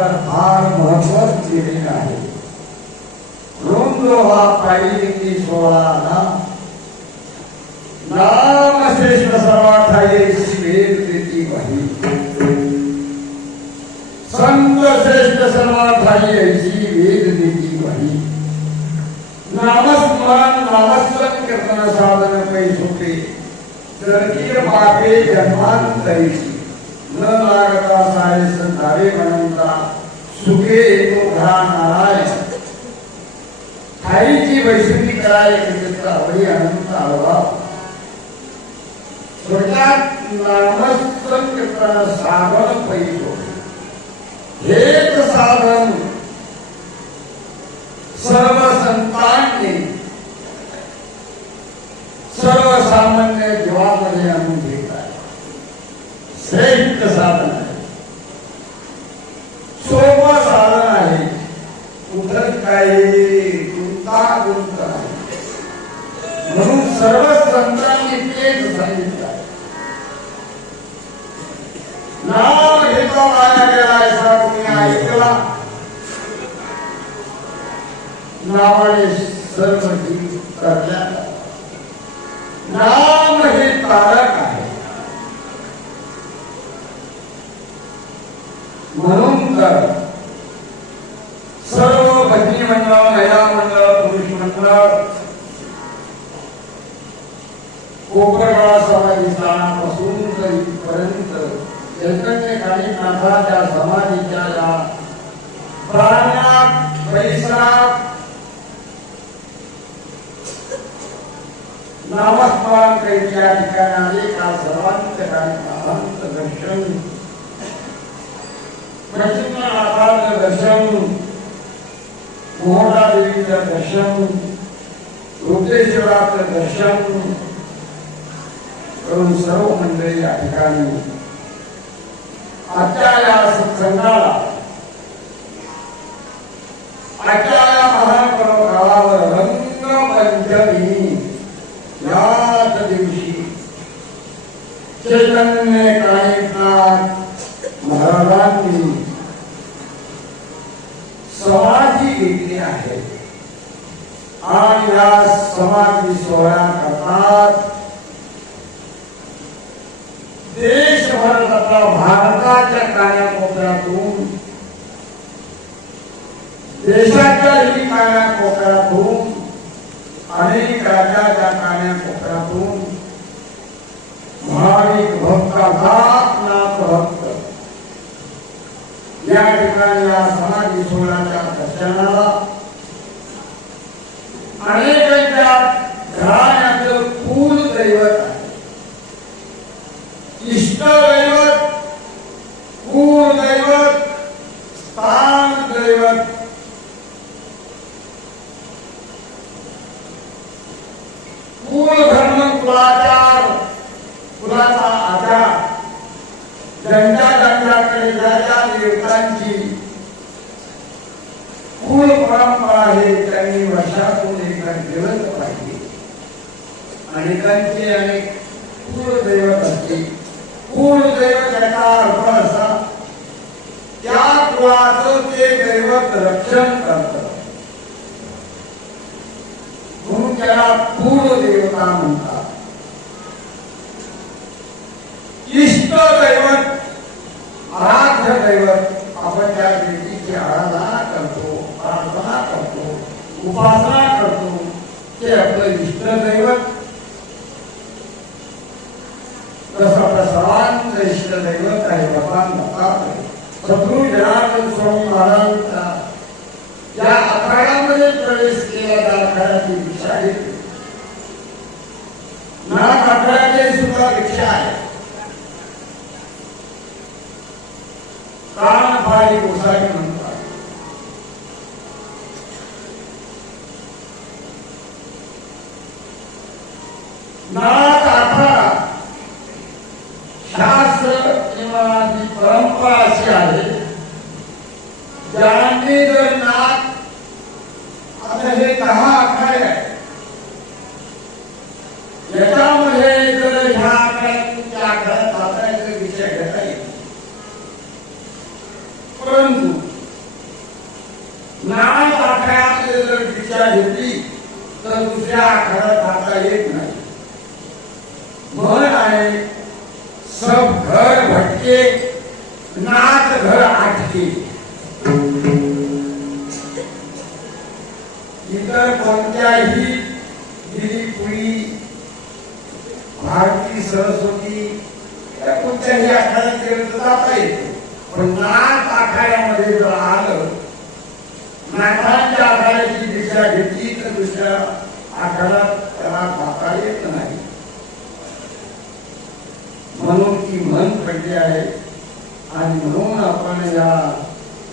तर फार महत्व दिलेलं आहे. रोंदो हा पायी की सोळा नाम श्रेष्ठ सर्वाठाये वेद प्रीती वही संत श्रेष्ठ सर्वाठाये वेद प्रीती वही नामस्मरण नामस्मरण कीर्तन साधन पैसोटे जरकीर पापे जन्मांतरीची न लागता सारे संतारे म्हणता सुखे तो घरा नारायण ठाईची वैष्णवी कराय कृत आवडी अनंत आळवा थोडक्यात नामस्मरण कीर्तन साधन पैसोटे हेच साधन सर्व संतांनी सर्वसामान्य जीवामध्ये आणून घेत आहे. श्रेष्ठ साधन आहे, सोपं साधन आहे. कुठं काही गुंतागुंत आहे म्हणून सर्व संतांनी तेच सांगितलं आहे. नाम घेता माया गेला तुम्ही ऐकला. नावाने सर्व जीव करल्या. नाम हे तारक आहे. म्हणून तर सर्व भजनी मंडळ महिला मंडळ पुरुष मंडळ कोपरगाव समाधी स्थानापासून तर इथपर्यंत चैतन्य काळीनाथाच्या समाधीच्या या प्रांगणात परिसरात नामस्मरण कैच्या ठिकाणी का सर्वांत काळीनाथांचं दर्शन प्रचंडनाथांचं दर्शन मोहरा देवीचं दर्शन रुद्रेश्वराचं दर्शन करून सर्व मंडळी या ठिकाणी आजच्या या सत्संगाला आजच्या या महापर्व काळावर रंगपंचमी याच दिवशी चैतन्य काळीनाथ महाराजांनी समाधी घेतली आहे आणि या समाधी सोहळ्याकरता देशभर तथा भारताच्या कानाकोपऱ्यातून देशाच्याही कानाकोपऱ्यातून अनेक राज्याच्या कानाकोपऱ्यातून भाविक भक्त नाथ भक्त या ठिकाणी या समाधी सोहळ्याच्या दर्शनाला अनेकांच्या घराण्याचं कुल दैवत आहे. इष्ट दैवत, कुल दैवत, स्थान दैवत, कुल धर्म कुलाचार कुलाचा आचार ज्यांच्याकडे ज्या देवतांची कुल परंपरा आहे त्यांनी वर्षातून एकदा गेलंच पाहिजे. अनेकांचे अनेक कुल दैवत असते. कुल दैवत याचा अर्थ असा त्या कुळाचं ते दैवत रक्षण करतं म्हणून त्याला कुल देवता म्हणतात. इष्ट दैवत, आराध्य दैवत आपण त्या व्यक्तीची आराधना करतो, प्रार्थना करतो, उपासना करतो ते आपलं इष्ट दैवत. तसं आपल्या सर्वांचं इष्ट दैवत आहे भगवान दत्तात्रय. सद्गुरू जनार्दन स्वामी महाराजांचा या आखाड्यामध्ये प्रवेश केला. त्या आखाड्याची दीक्षा घेतली. नाथ आखाड्याची सुद्धा दीक्षा आहे. कानफाळी गोसावी म्हणतात. नाथ आखाडा शास्त्र किंवा परंपरा अशी आहे ज्यांनी जर नाथ आता हे 10 आखाडे आहेत याच्यामध्ये जर ह्या आखाड्यात त्या आखाड्यात जाता येईल विषय घेता येईल. परंतु नाथ आखाड्यामध्ये जर दीक्षा घेतली तर दुसऱ्या आखाड्यात जाता येत नाही. म्हण आहे, सब घर भटके नाथ घर आटके. इतर कोणत्याही गिरीपुरी, भारती, सरस्वती या कोणत्याही आखाड्यात गेलं तर जाता येतं. पण नाथ आखाड्यामध्ये जर आलं, नाथांच्या आखाड्याची दिशा घेतली तर दुसऱ्या आखाड्यात त्याला जाता येत नाही. म्हणून ती म्हण पडली आहे. आणि म्हणून आपण या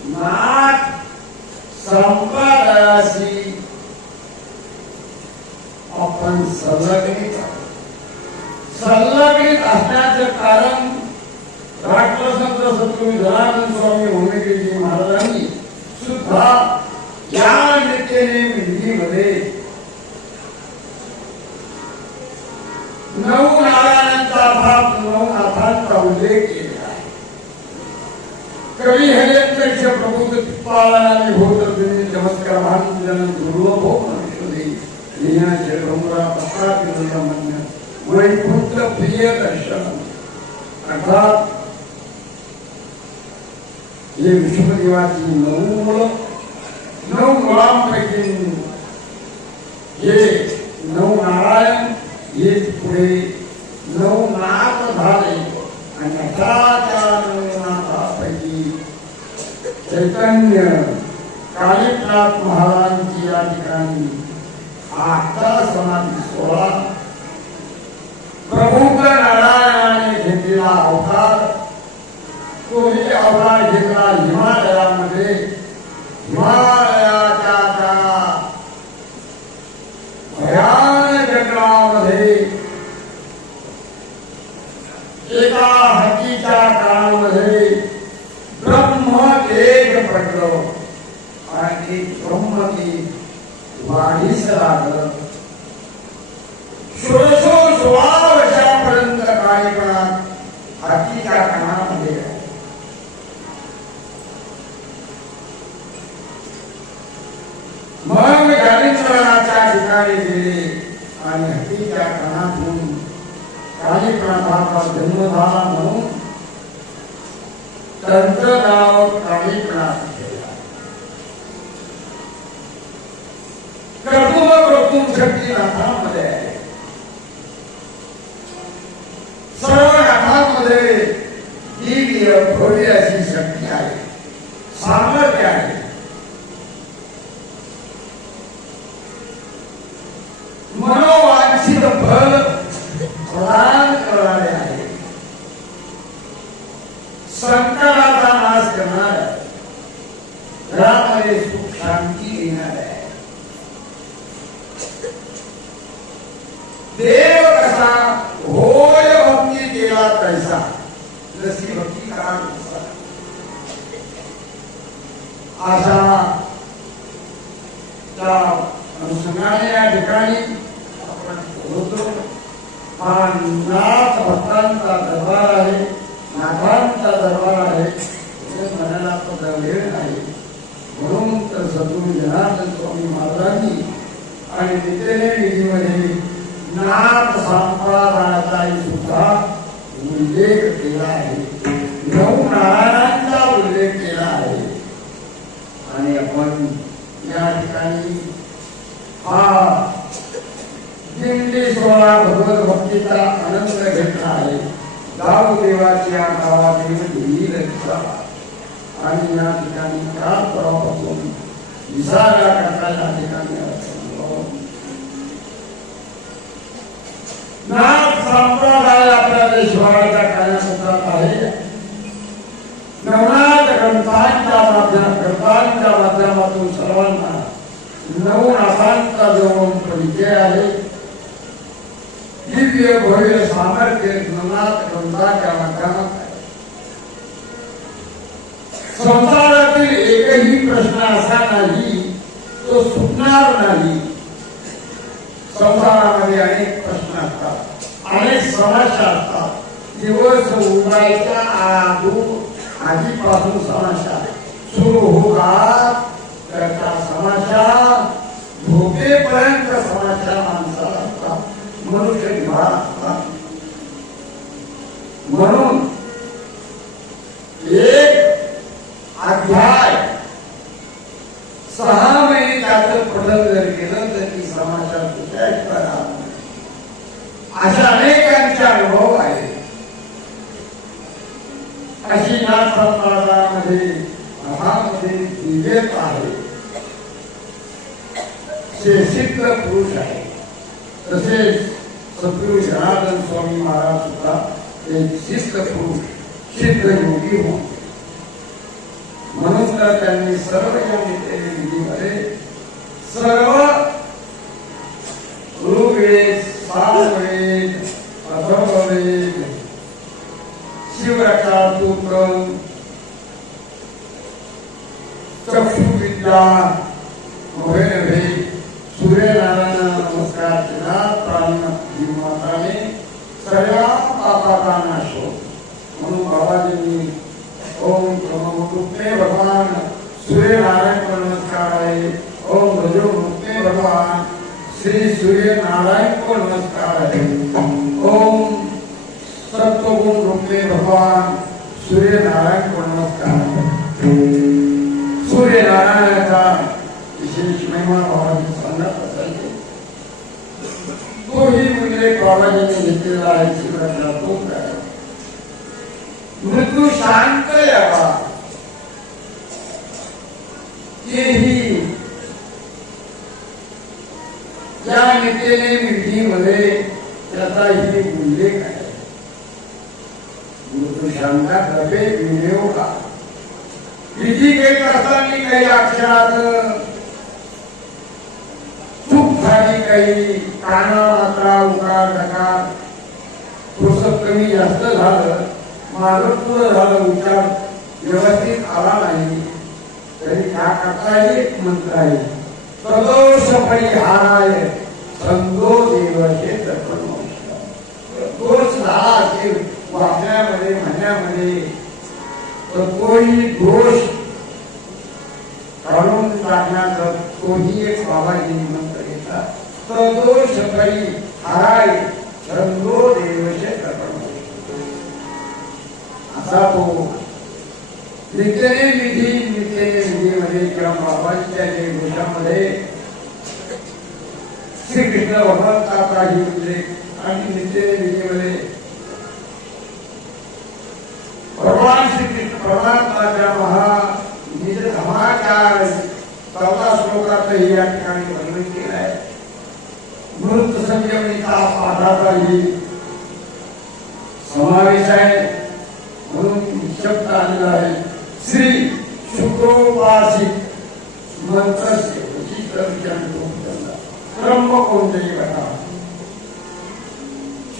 नाथ संप्रदायाशी आपण संलग्नित असण्याचं कारण राष्ट्रसंत सद्गुरू जनार्दन स्वामी भूमिकेजी महाराजांनी सुद्धा या नित्यने विधीमध्ये 9 नारायणांचा भाग 9 नाथांचा उल्लेख केला आहे. कवी हरियंत्र प्रबुद्ध पाळणाने होत नमस्कार भान दुर्लभ हो लिहिण्याचे डोंगरा प्रसाद वैकुंठ प्रिय दर्शन अर्थात हे विष्णुदेवाची 9 मुलं, 9 मुलांपैकी हे 9 नारायण, हे पुढे 9 नाथ झाले. आणि अठाच्या 9 नाथापैकी चैतन्य कालिकनाथ महाराजांची या ठिकाणी 8 समाधी 16 प्रभू नारायणाने घेतलेला अवतार. तोही अवतार घेतला हिमालयामध्ये. हिमालयाच्या त्या भयान जंगलामध्ये एका हत्तीच्या काळामध्ये ब्रह्मतेज पडलं आणि ब्रह्मतेज वाढीस लागलं. 16 वर्षापर्यंत काळीपणात हत्तीच्या कानामध्ये मग जालिंद्रनाथच्या ठिकाणी गेले आणि हत्तीच्या कानातून काळीपणाचा जन्म झाला. म्हणून त्यांचं नाव काळीपणात ठेवलं. कर्तुम शक्ती नाथांमध्ये आहे. सर्व नाथांमध्ये दिव्य भव्य अशी शक्ती आहे, सामर्थ्य आहे. मनोवांछित फल प्रदान करणारे आहे. संकटाचा नाश करणारे आहे. घरामध्ये सुख शांती देणारे आहे. देव कसा होय भक्ती केला तैसा, जशी भक्ती करा अशा त्या अनुषंगाने या ठिकाणी आपण होतो. हा नाथ भक्तांचा दरबार आहे, नाथांचा दरबार आहे. म्हणायला आपला वेळ नाही. म्हणून तर सद्गुरू जनार्दन स्वामी महाराजांनी आणि नित्यने विधीमध्ये नाथ संप्रदायाचाही सुद्धा उल्लेख केला आहे. 9 नारायणांचा उल्लेख केला आहे. आणि आपण या ठिकाणी हा दिंडी सोहळा भगवत भक्तीचा आनंद घेतला आहे. गावदेवाची या गावातील आणि या ठिकाणी काल परवापासून विसाव्या करता या ठिकाणी नाथ संप्रदाय आपल्या देशभराच्या कार्याक्षेत्रात आहे. नवनाथ ग्रंथांच्या माध्यमातून सर्वांना 9 नाथांचा जो परिचय आहे. दिव्य भव्य सामर्थ्य नवनाथ ग्रंथाच्या माध्यमात आहे. संसारातील एकही प्रश्न असा नाही तो सुटणार नाही. संसारामध्ये अनेक प्रश्न असतात, अनेक समस्या असतात. दिवस उजायच्या आधीपासून समस्या सुरू होतात. अध्याय 6 महिने त्याचं पठण जर केलं तर ती समाजात अशा अनेकांचे अनुभव आहेत. अशी या संवादामध्ये महामध्ये दिव्यत आहे. सिद्ध पुरुष आहे. तसेच सद्गुरू जनार्दन स्वामी महाराज सुद्धा एक सिद्ध पुरुष सिद्ध योगी हो. म्हणून तर त्यांनी सर्व या विधीमध्ये सर्व ऋग्वेद, सामवेद, अथर्ववेद, शिवरक्षा सूत्र, चक्षुविद्या, मोहेनभेद, सूर्यनारायण नमस्कार केला. प्राणीमात्राने सर्व पापाचा नाश हो. म्हणून बाबाजींनी ओम ब्रह्मरूपे भगवान सूर्यनारायण को नमस्कार आहे. ओम रजोरूपे भगवान श्री सूर्यनारायण को नमस्कार आहे. ओम सत्वगुण रूपे भगवान सूर्यनारायण को नमस्कार आहे. सूर्यनारायणाचा विशेष महिमा बाबाजी सांगत असायचे. तोही उल्लेख बाबाजींनी घेतलेला आहे. शिवरात्रा तो काय मृत्यू शांत यावा तेही या नित्यने विधीमध्ये त्याचाही उल्लेख आहे. मृत्यू शांता करते विनियोग का विधी घेत असताना काही अक्षरात चूक झाली, काही काना मात्रा उकार ढकार थोडस कमी जास्त झालं, माझं पूर्ण झालं, उच्चार व्यवस्थित आला नाही तरी त्याकरता एक मंत्र आहे. सदोष परिहाराय संदो देवचे दर्पण. दोष झाला असेल वागण्यामध्ये म्हणण्यामध्ये तर तोही दोष काढून टाकण्याचा तोही एक बाबाजी मंत्र घेतला. सदोष परिहाराय संदो देवचे दर्पण असा तो नित्यने विधीमध्ये किंवा बाबांच्या गोष्टामध्ये श्रीकृष्ण भगवंताचाही उल्लेख आणि नित्यने विधीमध्ये भगवान श्रीकृष्ण परमात्माच्या निज समाचार 14 श्लोकातही या ठिकाणी वर्णन केलं आहे. मृत संयमिता पाठाचाही समावेश आहे. म्हणून शब्द आलेला आहे श्री शुक्रोपासित मंत्रस्य ब्रह्म कोणतेही कथा.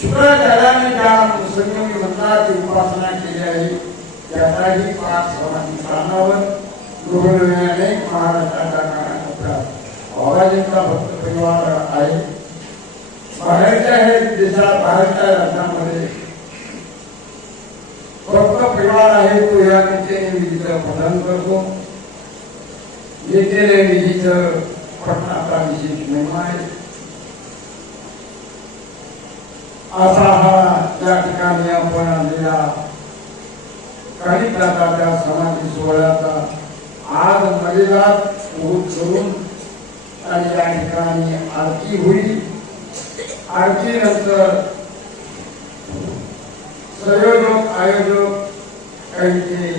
शुक्राचार्याने ज्या संयमी मंत्राची उपासना केली आहे त्याचाही पाठ समाधी स्थानावर गृहण्याने महाराष्ट्राच्या कानाकोपऱ्यात बाबाजींचा भक्त परिवार आहे. बाहेरच्या हे देशात बाहेरच्या राज्यांमध्ये भक्त परिवार आहे तो या नित्यने विधीचं पठण करतो. नित्यने विधीचं पठणाचा विशेष महिमा आहे. असा हा या ठिकाणी आपण आलेला काही प्रकारच्या समाधी सोहळ्याचा आज मर्यादात करून आणि या ठिकाणी आरती होईल. आरतीनंतर संयोजक आयोजक काही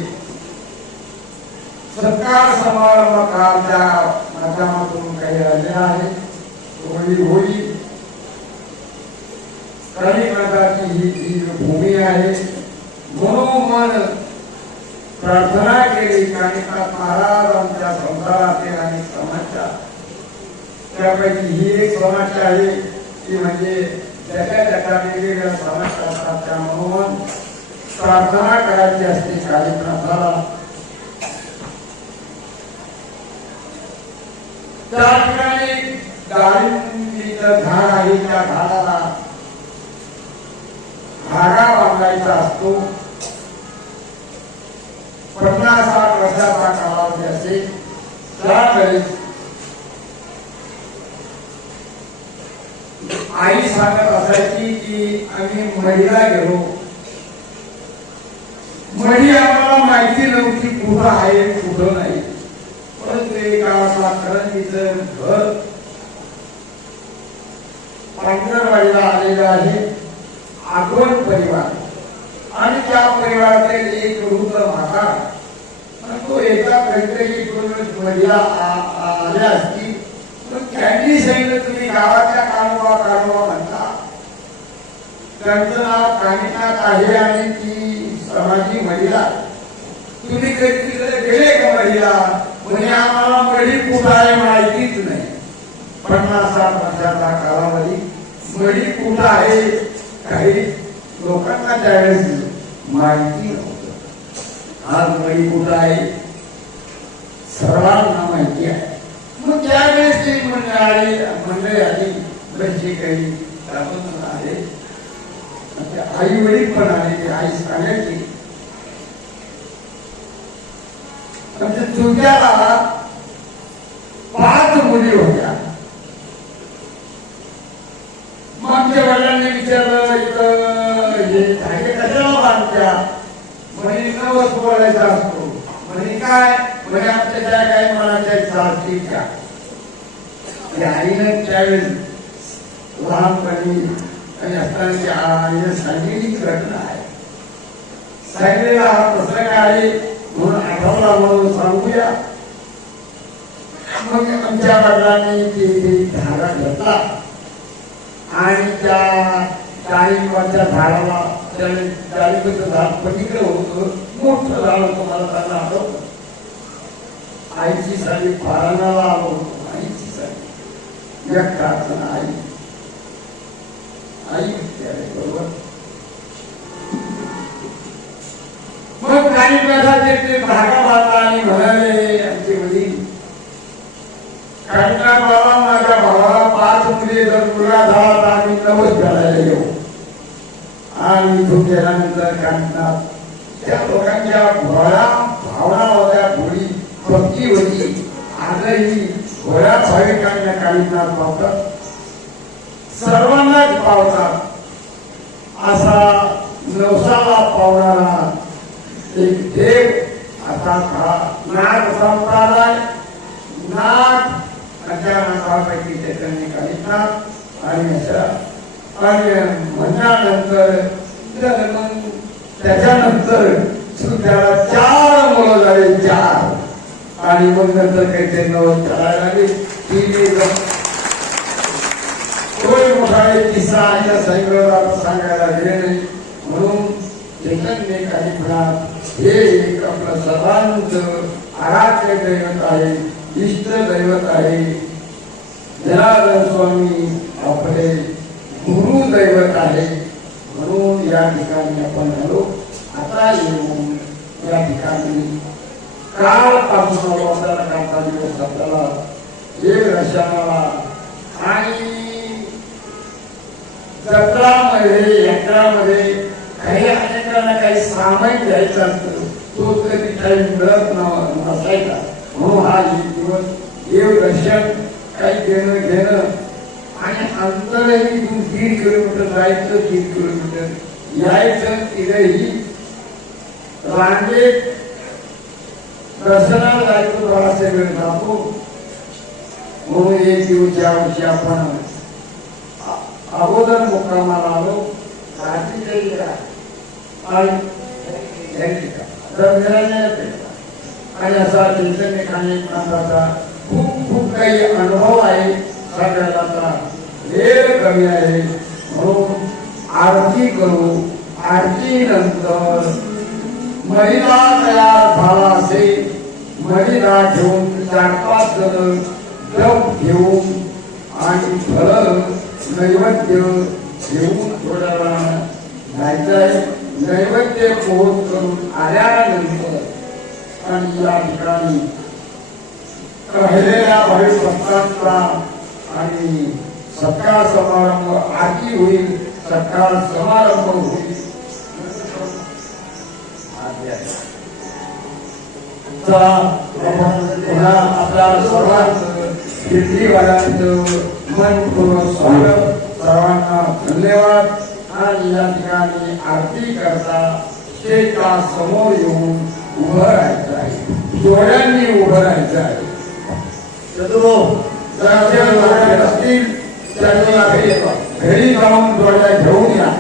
सत्कार समारंभाच्या माध्यमातून काही आले आहेत. होळी काही प्रकारची ही भूमी आहे. मनोमन प्रार्थना केली कानिकात महाराज आमच्या संसारातील आणि समस्या त्यापैकी ही एक समस्या आहे ती म्हणजे ज्याच्या वेगवेगळ्या समस्या असतात त्या मनोमन प्रार्थना करायची असते. कार्यक्रमाला त्या ठिकाणी डाळिंबीचं झाड आहे. त्या झाडाला धागा बांधायचा असतो. 50-60 वर्षाचा कालावधी असेल. त्यावेळेस आई सांगत असायची की आम्ही मढीला गेलो. मढी आम्हाला माहिती नव्हती कुठं आहे कुठं नाही, परंतु एक गावातला करंजीचं घर पांढरवाडीला आलेलं आहे. आगवण परिवार आणि त्या परिवारातील एक वृद्ध माता, तो एका काहीतरी महिला आल्या असती, पण त्यांनी सांगितलं तुम्ही गावाच्या कानोबा म्हणता, त्यांचं नाव कानिनाथ आहे आणि ती समाजी महिला, तुम्ही कधी तिकडे गेले का महिला? म्हणजे आम्हाला मडी कुठं आहे माहितीच नाही. 50-60 वर्षाचा कालावधी मडी कुठं आहे काही लोकांना त्यावेळेस माहिती नव्हतं. आज मडी कुठं आहे सर्वांना माहिती आहे. मग त्यावेळेस ती मंडळी आली, बरेचसे काही आले, आई वडील पण आले. आई सांगायची म्हणजे तुझ्याला 5 मुली होत्या. मग आमच्या वडिलांनी विचारलं इथं हे धागे कशाला बांधत्या? म्हणे नवस बोलायचा असतो. म्हणे काय? म्हणे आमच्या त्या काही मनाच्या चालतील. आईनं त्यावेळेस लहानपणी आणि असताना आईने सांगितली घटना आहे. सांगितलेला हा प्रसंग आहे म्हणून आठवला म्हणून सांगूया. मग आमच्या वडिलांनी ते धागा घेतला आणि त्या डाळिंबाच्या झाडाला, डाळिंबाचं झाड पलीकडे होतं, मोठं झाड होतं. मला त्यांना आठवतं आईची साडी पारायणाला आलो होतो. आईची साडी एक प्रार्थना आई बरोबर. मग काही प्रकारचे ते धागा बांधला आणि म्हणाले आमचे वडील, कानिनाथ बाबा माझ्या भावाला 5 मुली जर मुलगा झाला तर आम्ही नवस करायला येऊ. आणि इथून गेल्यानंतर कानिनाथ त्या लोकांच्या भोळ्या भावना होत्या, भोळी भक्ती होती. आजही भोळ्या भाविकांना कानिनाथ पावतात, सर्वांनाच पावतात. असा नवसाला पावणारा एक देव आता नाग संप्रदाय, नाग अशा नागापैकी त्याच्याने कानिनाथ आणि अशा आणि म्हणल्यानंतर मग त्याच्यानंतर त्याला 4 मुलं झाले, 4. आणि मग नंतर काहीतरी नवस करायला लागले. मोठा एक किस्सा आहे, सैकडाला सांगायला गेले नाही म्हणून चैतन्य कानिनाथ हे एक आपलं सर्वांचं आराध्य दैवत आहे, इष्ट दैवत आहे. जनार्दन स्वामी आपले गुरु दैवत आहे. म्हणून या ठिकाणी आपण आलो. आता येऊन या ठिकाणी कालपासून कालचा दिवस आपल्याला एक रशाला आणि जत्रामध्ये यात्रामध्ये काही अनेकांना काही सामायिक द्यायचं असतं, तो कधी काही मिळत नसायचा. म्हणून हा एक दिवस देव दर्शन काही देणं घेणं आणि अंतरही 3 किलोमीटर जायचं, 3 किलोमीटर यायचं. तिथेही रांगेत दर्शनाला जायचं, थोडासा वेळ जातो. म्हणून एक दिवस या वर्षी आपण अगोदर मुक्कामाला आलो. आणि असा चैतन्य कानिनाथाचा खूप काही अनुभव आहे. सगळ्याचा वेळ कमी आहे म्हणून आरती करू. आरती नंतर महिला तयार झाला असेल, महिला घेऊन 4-5 जण जप घेऊन आणि फळ नैवेद्य घेऊन थोड्या वेळा जायचंय. नैवेद्य पोहोच करून आल्यानंतर आणि या ठिकाणी राहिलेल्या भाविक भक्तांचा आणि सत्कार समारंभ, आरती होईल, सत्कार समारंभ होईल. आपल्या सर्वांचं कीर्तीवाल्यांचं मनपूर्वक स्वागत. सर्वांना धन्यवाद. आणि या ठिकाणी आरती करता स्टेजच्या समोर येऊन उभं राहायचं आहे, जोड्यांनी उभं राहायचं आहे. जर असतील तर घरी जाऊन जोड्या घेऊन या.